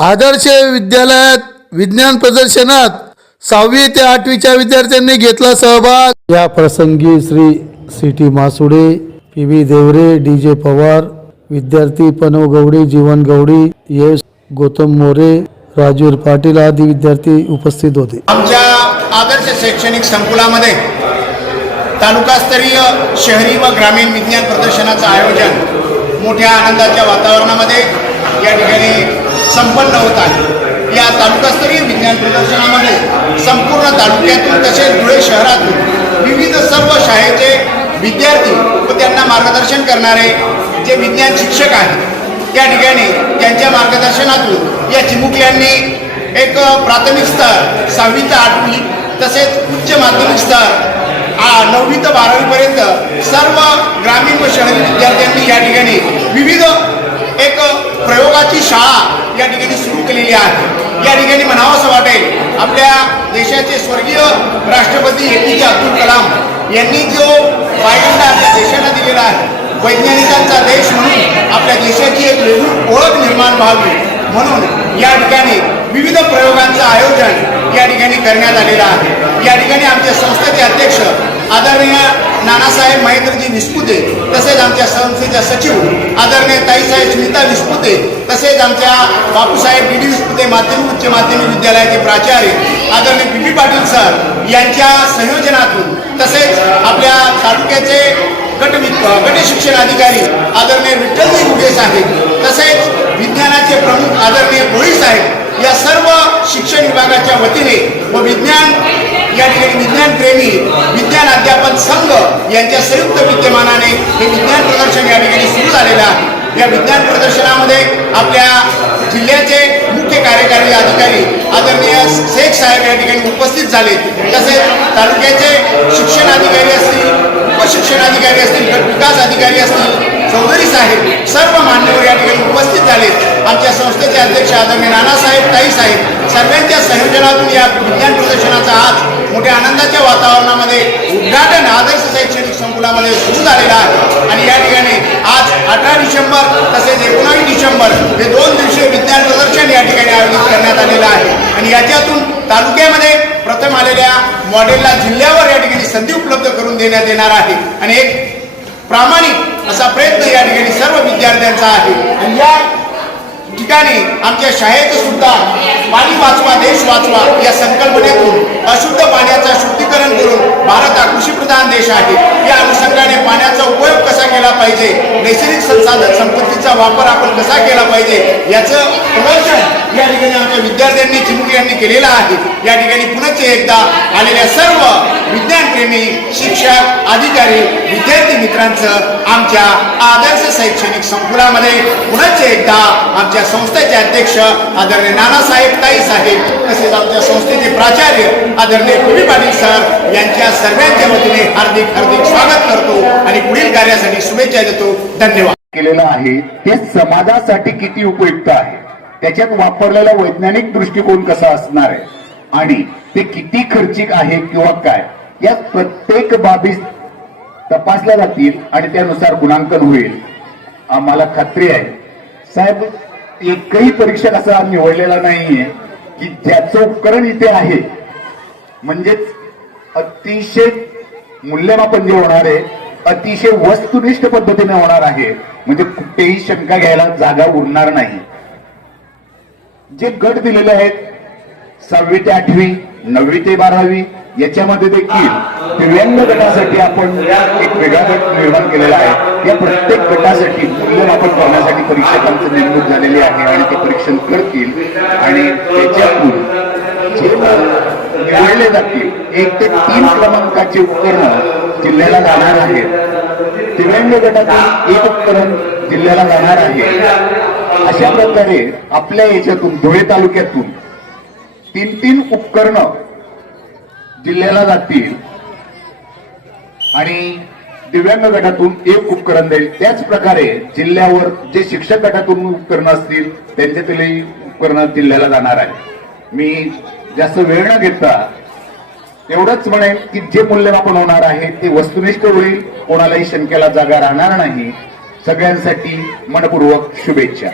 आदर्श विद्यालयात विज्ञान प्रदर्शनात सहावी ते आठवीच्या विद्यार्थ्यांनी घेतला सहभाग. या प्रसंगी Shri C T Masude P V Deore D J Pawar विद्यार्थी पनव गवडी जीवन गवडी यश गौतम मोरे राजवीर पाटील आदी विद्यार्थी उपस्थित होते. आमच्या आदर्श शैक्षणिक संकुलामध्ये तालुकास्तरीय शहरी व ग्रामीण विज्ञान प्रदर्शनाचं आयोजन मोठ्या आनंदाच्या वातावरणामध्ये या ठिकाणी संपन्न होत आहे. या तालुकास्तरीय विज्ञान प्रदर्शनामध्ये संपूर्ण तालुक्यातून तसेच धुळे शहरातून विविध सर्व शाळेचे विद्यार्थी व त्यांना मार्गदर्शन करणारे जे विज्ञान शिक्षक आहेत त्या ठिकाणी त्यांच्या मार्गदर्शनातून या चिमुकल्यांनी एक प्राथमिक स्तर सहावी ते आठवी तसेच उच्च माध्यमिक स्तर नववी ते बारावीपर्यंत सर्व ग्रामीण व शहरी विद्यार्थ्यांनी या ठिकाणी विविध या ठिकाणी सुरू केलेली आहे. या ठिकाणी म्हणावं असं वाटेल आपल्या देशाचे स्वर्गीय राष्ट्रपती ए पी जे अब्दुल कलाम यांनी जो पायंडा आपल्या देशाला दिलेला आहे वैज्ञानिकांचा देश म्हणून आपल्या देशाची एक वेगळी ओळख निर्माण व्हावी म्हणून या ठिकाणी विविध प्रयोगांचं आयोजन या ठिकाणी करण्यात आलेलं आहे. या ठिकाणी आमच्या संस्थेचे अध्यक्ष आदरणीय नानासाहेब महेंद्रजी विस्पुते तसेच आमच्या संस्थेच्या सचिव आदरणीय ताईसाहेब स्मिता विस्पुते तसेच आमच्या बापूसाहेब डी डी विस्पुते माध्यमिक उच्च माध्यमिक विद्यालयाचे प्राचार्य आदरणीय पी पी पाटील सर यांच्या संयोजनातून तसेच आपल्या तालुक्याचे गट गट शिक्षण अधिकारी आदरणीय विठ्ठलजी गुगे साहेब तसेच विज्ञानाचे प्रमुख आदरणीय भोळी साहेब या सर्व शिक्षण विभागाच्या वतीने व विज्ञान या ठिकाणी विज्ञान प्रेमी विज्ञान अध्यापन संघ यांच्या संयुक्त विद्यमानाने हे विज्ञान प्रदर्शन या ठिकाणी सुरू झालेलं आहे. या विज्ञान प्रदर्शनामध्ये आपल्या जिल्ह्याचे मुख्य कार्यकारी अधिकारी आदरणीय शेख साहेब या ठिकाणी उपस्थित झाले. तसेच तालुक्याचे शिक्षण अधिकारी असतील उपशिक्षण अधिकारी असतील गट विकास अधिकारी असतील चौधरी साहेब सर्व मान्यवर या ठिकाणी उपस्थित झाले. आमच्या संस्थेचे अध्यक्ष आदरणीय नानासाहेब ताई साहेब सर्वांच्या संयोजनातून या विज्ञान प्रदर्शनाचा आज मोठ्या आनंदाच्या वातावरणामध्ये उद्घाटन आदर्श शैक्षणिक संकुलामध्ये सुरू झालेलं आहे. आणि या ठिकाणी आज अठरा डिसेंबर तसेच एकोणावीस डिसेंबर हे दोन दिवसीय विज्ञान प्रदर्शन या ठिकाणी आयोजित करण्यात आलेलं आहे. आणि याच्यातून तालुक्यामध्ये प्रथम आलेल्या मॉडेलला जिल्ह्यावर या ठिकाणी संधी उपलब्ध करून देण्यात येणार आहे. आणि एक प्रामाणिक असा प्रयत्न या ठिकाणी सर्व विद्यार्थ्यांचा आहे. आणि या ठिकाणी आमच्या शाळेत सुद्धा पाणी वाचवा देश वाचवा या संकल्पनेतून अशुद्ध पाण्याचा शुद्धीकरण करून भारत हा कृषीप्रधान देश आहे. या अनुषंगाने पाण्याचा उपयोग कसा केला पाहिजे? नैसर्गिक संसाधन संपत्तीचा वापर आपण कसा केला पाहिजे? याचं प्रदर्शन या ठिकाणी आमच्या विद्यार्थ्यांनी चिमुके यांनी केलेलं आहे. या ठिकाणी पुनश्च एकदा आलेल्या सर्व विज्ञानप्रेमी शिक्षक अधिकारी विद्यार्थी मित्रांचं आमच्या आदर्श शैक्षणिक संकुलामध्ये पुन्हा एकदा आमच्या संस्थेचे अध्यक्ष आदरणीय नानासाहेब ताई साहेब तसेच आमच्या संस्थेचे प्राचार्य आदरणीय पी पाटील सर यांच्या सर्वांच्या वतीने हार्दिक हार्दिक स्वागत करतो आणि पुढील कार्यासाठी शुभेच्छा देतो. धन्यवाद. केलेलं आहे. हे समाजासाठी किती उपयुक्त आहे? त्याच्यात वापरलेला वैज्ञानिक दृष्टिकोन कसा असणार आहे? आणि ते किती खर्चिक आहे किंवा काय? या प्रत्येक बाबी तपासल्या जातील आणि त्यानुसार गुणांकन होईल. आम्हाला खात्री आहे. साहेब एकही परीक्षक असा निवडलेला नाहीये की ज्याचं उपकरण इथे आहे. म्हणजेच अतिशय मूल्यमापन जे होणार आहे अतिशय वस्तुनिष्ठ पद्धतीने होणार आहे. म्हणजे कुठेही शंका घ्यायला जागा उरणार नाही. जे गट दिलेले आहेत सहावी ते आठवी नववी ते बारावी याच्यामध्ये देखील दिव्यांग गटासाठी आपण एक वेगळा गट निर्माण केलेला आहे. या प्रत्येक गटासाठी मूल्यमापन करण्यासाठी परीक्षकांची नेमणूक झालेली आहे आणि ते परीक्षण करतील. आणि त्याच्यातून जे निवडले जातील एक ते तीन क्रमांकाचे उपकरण जिल्ह्याला जाणार आहेत. दिव्यांग गटातून एक उपकरण जिल्ह्याला जाणार आहे. अशा प्रकारे आपल्या याच्यातून धुळे तालुक्यातून तीन तीन उपकरणं जिल्ह्याला जातील. आणि दिव्यांग गटातून एक उपकरण देईल. त्याच प्रकारे जिल्ह्यावर जे शिक्षक गटातून उपकरणं असतील त्यांच्यातील उपकरणं जिल्ह्याला जाणार आहे मी जास्त वेळ न घेता एवढंच म्हणेन की जे मूल्यमापन होणार आहे ते वस्तुनिष्ठ होईल. कोणालाही शंकेला जागा राहणार नाही. सगळ्यांसाठी मनपूर्वक शुभेच्छा.